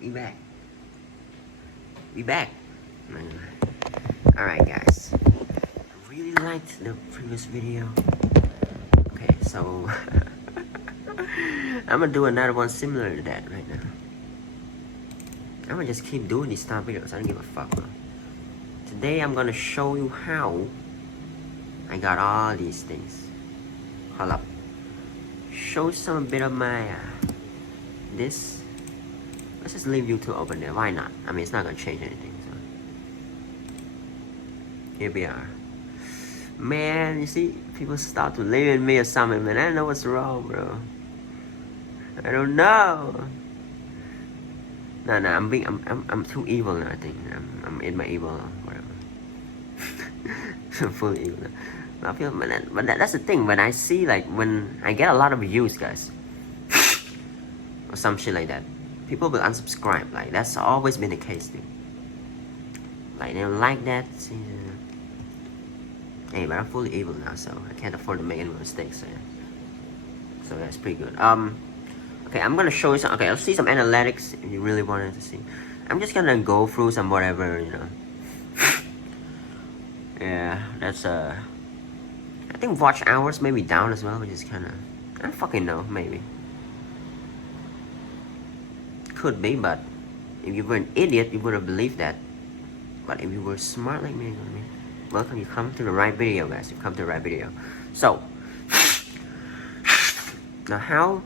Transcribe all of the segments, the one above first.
We back. We back. Alright guys. I really liked the previous video. Okay, so I'm gonna do another one similar to that right now. I'm gonna just keep doing these style videos. I don't give a fuck, bro. Today I'm gonna show you how I got all these things. Hold up. Show some bit of my this. Let's just leave YouTube open there. Why not? I mean, it's not gonna change anything. So here we are. Man, you see, people start to live in me or something, man. I don't know what's wrong, bro. I don't know. No, I'm too evil now. I think I'm in my evil, whatever. I'm fully evil. I feel, but that's the thing. When I see, like, when I get a lot of views, guys, or some shit like that, people will unsubscribe. Like, that's always been the case, dude. Like, they don't like that. Hey, but I'm fully evil now, so I can't afford to make any mistakes. So that's pretty good. Okay, I'm gonna show you some. Okay, let's see some analytics if you really wanted to see. I'm just gonna go through some whatever, you know. Yeah, that's I think watch hours may be down as well, which is kind of, I don't fucking know, maybe. Could be, but if you were an idiot, you would have believed that. But if you were smart like me, you know what I mean? Welcome, you come to the right video, guys. You've come to the right video. So, now how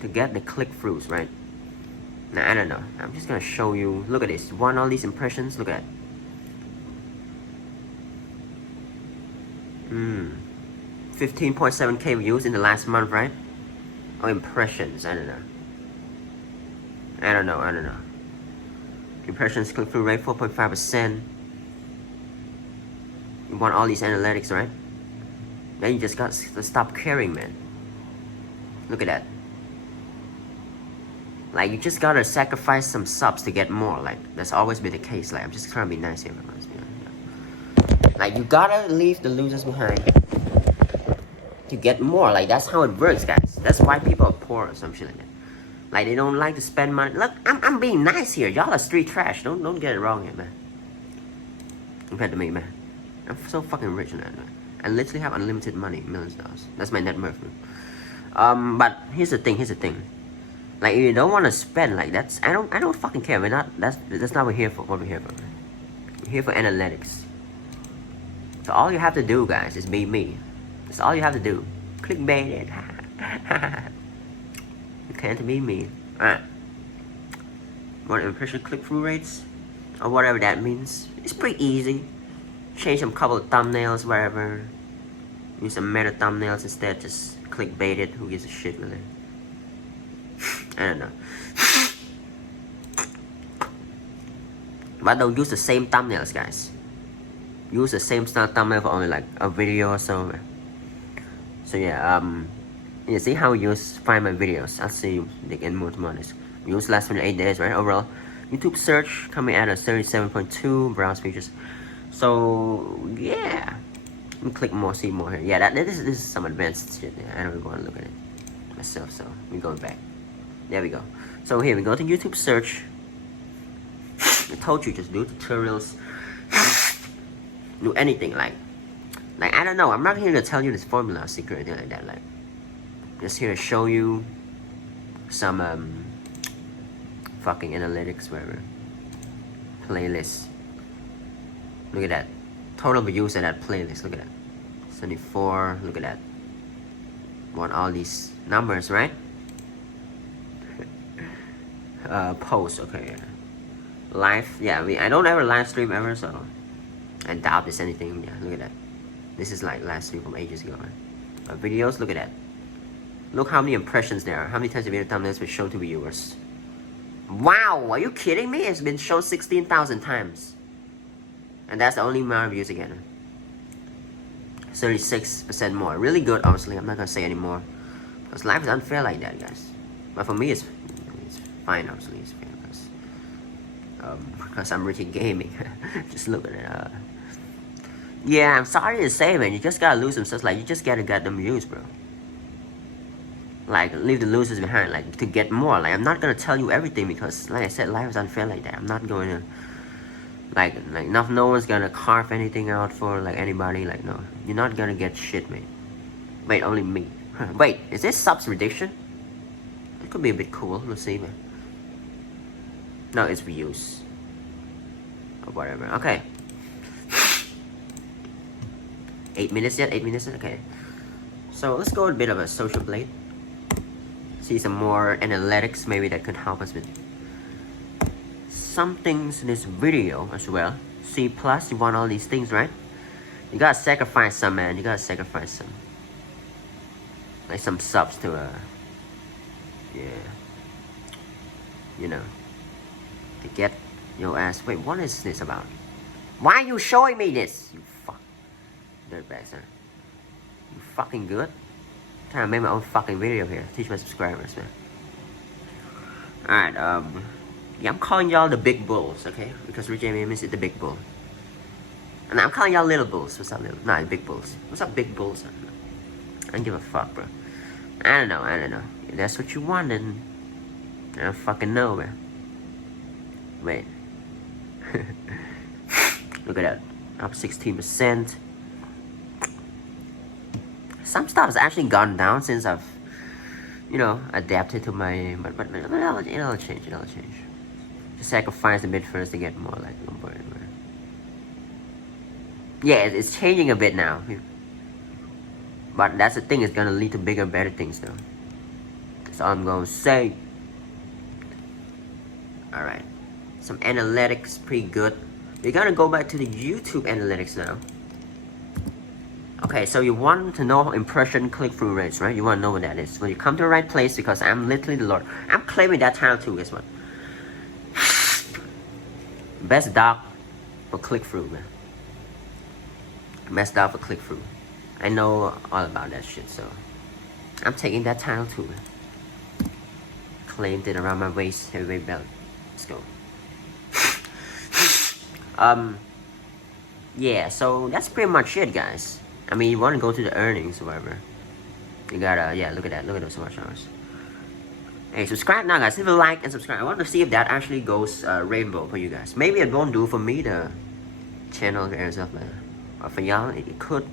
to get the click-throughs, right? Now, I don't know. I'm just gonna show you. Look at this. You want all these impressions? Look at that. 15.7k views in the last month, right? Or impressions, I don't know. Impressions, click-through rate 4.5%. You want all these analytics, right? Then you just got to stop caring, man. Look at that. Like, you just gotta sacrifice some subs to get more. Like, that's always been the case. Like, I'm just trying to be nice here, man. Like, you gotta leave the losers behind to get more. Like, that's how it works, guys. That's why people are poor or some shit like that. Like, they don't like to spend money. Look, I'm being nice here. Y'all are street trash. Don't get it wrong here, man. Compared to me, man. I'm so fucking rich on that, man. I literally have unlimited money, millions of dollars. That's my net worth, man. But here's the thing. Like, if you don't want to spend, like, that's, I don't fucking care. We're not, that's not what we're here for. What we're here for, man. We're here for analytics. So all you have to do, guys, is be me. That's all you have to do. Clickbait it. You can't be me. Alright. Want impression click-through rates? Or whatever that means. It's pretty easy. Change some couple of thumbnails, whatever. Use some meta thumbnails instead. Just clickbait it. Who gives a shit, really? I don't know. But don't use the same thumbnails, guys. Use the same style thumbnail for only like a video or so. So yeah, you see how you find my videos. I'll see you dig in more on this. Use less than 8 days, right? Overall, YouTube search coming at a 37.2 browse features. So yeah, let me click more, see more here. Yeah, this is some advanced shit. Yeah, I don't really want to look at it myself, so we're going back. There we go. So here we go to YouTube search. I told you, just do tutorials. Do anything, like I don't know. I'm not here to tell you this formula secret or anything like that. Like, just here to show you some fucking analytics, whatever. Playlist. Look at that. Total views in that playlist. Look at that. 74. Look at that. Want all these numbers, right? Post. Okay. Yeah. Live. Yeah. I don't ever live stream ever, so I doubt there's anything. Yeah, look at that. This is like last stream from ages ago, right? Videos, look at that. Look how many impressions there are. How many times the video thumbnails been shown to viewers? Wow, are you kidding me? It's been shown 16,000 times. And that's the only amount of views again. 36% more. Really good, obviously. I'm not gonna say anymore. Because life is unfair like that, guys. But for me, it's fine, obviously. It's fair because I'm really gaming. Just look at it. Yeah, I'm sorry to say, man. You just gotta lose some stuff. Like, you just gotta get them views, bro. like leave the losers behind, like to get more. Like I'm not gonna tell you everything because, like I said, life is unfair like that. I'm not going to like no one's gonna carve anything out for like anybody. Like no, you're not gonna get shit, mate. Wait, only me. Wait, is this subs prediction? It could be a bit cool. We'll see, man. No, it's reuse or whatever. Okay. 8 minutes yet? 8 minutes yet? Okay. So let's go a bit of a social blade. See some more analytics maybe that could help us with some things in this video as well. C+, you want all these things, right? You gotta sacrifice some, man. You gotta sacrifice some. Like some subs to yeah. You know. To get your ass. Wait, what is this about? Why are you showing me this? You fuck. Dirtbag, sir. You fucking good? I'm trying to make my own fucking video here. Teach my subscribers, man. Alright, yeah, I'm calling y'all the big bulls, okay? Because Rich James is the big bull. And I'm calling y'all little bulls. What's up, little? Nah, big bulls. What's up, big bulls? I don't give a fuck, bro. I don't know. If that's what you want, then I don't fucking know, man. Wait. Look at that. Up 16%. Some stuff has actually gone down since I've, you know, adapted to my... But it'll change. Just sacrifice a bit first to get more, like... Yeah, it's changing a bit now. But that's the thing, it's gonna lead to bigger, better things though. That's all I'm gonna say. Alright. Some analytics, pretty good. We're gonna go back to the YouTube analytics now. Okay, so you want to know impression click-through rates, right? You want to know what that is. Well, you come to the right place because I'm literally the Lord. I'm claiming that title too, guess what? Best doc for click-through, man. Best doc for click-through. I know all about that shit, so I'm taking that title too, man. Claimed it around my waist, heavyweight belt. Let's go. Yeah, so that's pretty much it, guys. I mean, you want to go to the earnings or whatever. You gotta, yeah, look at that. Look at those watch hours. Hey, subscribe now, guys. Leave a like and subscribe. I want to see if that actually goes rainbow for you guys. Maybe it won't do for me, the channel and stuff, man. But for y'all, it could.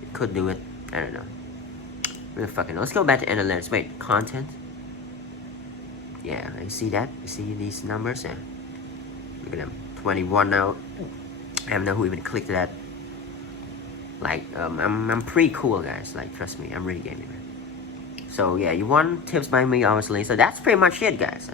It could do it. I don't know. Really fucking know. Let's go back to analytics. Wait, content. Yeah, I see that. You see these numbers? Yeah. Look at them. 21 now. I don't know who even clicked that. Like, I'm pretty cool, guys. Like, trust me, I'm really gaming, man. So, yeah, you want tips by me, obviously. So, that's pretty much it, guys.